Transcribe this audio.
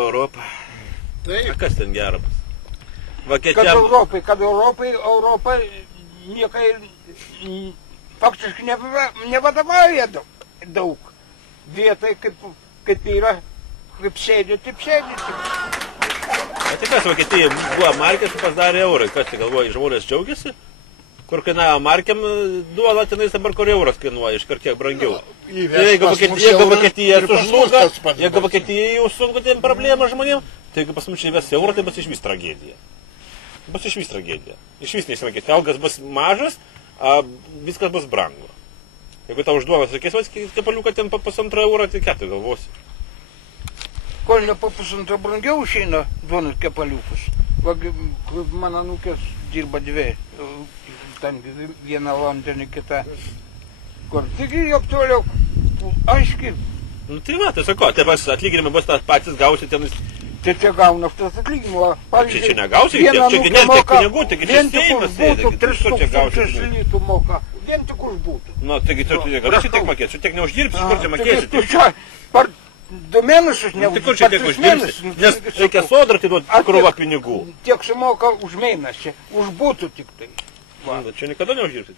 Europa. Taip. Kas ten gera bus? Kad Europai niekai faktiškai nevadovauja daug. Vietai kaip yra, kaip sėdė, taip sėdė. O tai kas Vokietija buvo markės, pasidarė eurą. Kas tai galvoja, žmonės džiaugiasi? Kur kainavo markiam duoda, tenais dabar kur euras kainuoja, iškart kiek brangiau. Jeigu Vokietija sužluga, jeigu Vokietija jau sunku ten problemą žmonėm, tai jeigu pas mus čia įves eurą, tai bus išvis tragedija. Bus išvis tragedija. Išvis neišsimokėti. Algas bus mažas, viskas bus brangu. Jeigu tau užduoda, sakės, kepaliuką ten po 1,5 eurą, tai ką tu galvosi? Kol ne po 1,5 brangiau išeina duonat kepaliukus. Mano anūkės dirba dvi. Ten viena Londone, kita. Kur? Taigi jau toliau, aiškiai. Nu tai va, tai sako, tai pas atlyginimai bus tas patys gausi ten. Tai čia gauna tas atlyginimą. Čia negausi, čia nėra tiek pinigų, taigi čia Seimas sėdi. 3,6 litų moka. Vien tik už būtų. Nu, taigi tu negalėsi tiek mokėti, čia tiek neuždirbsi, iš kur čia mokėsi. Tu čia per 2 mėnesius neuždirbsi. Tai kur čia tiek uždirbsi, nes reikia sodrą atiduoti krūvą pinigų. Tiek sumoka už mėnesį, už būtų tik tai. Čia niekada neuždirbsi.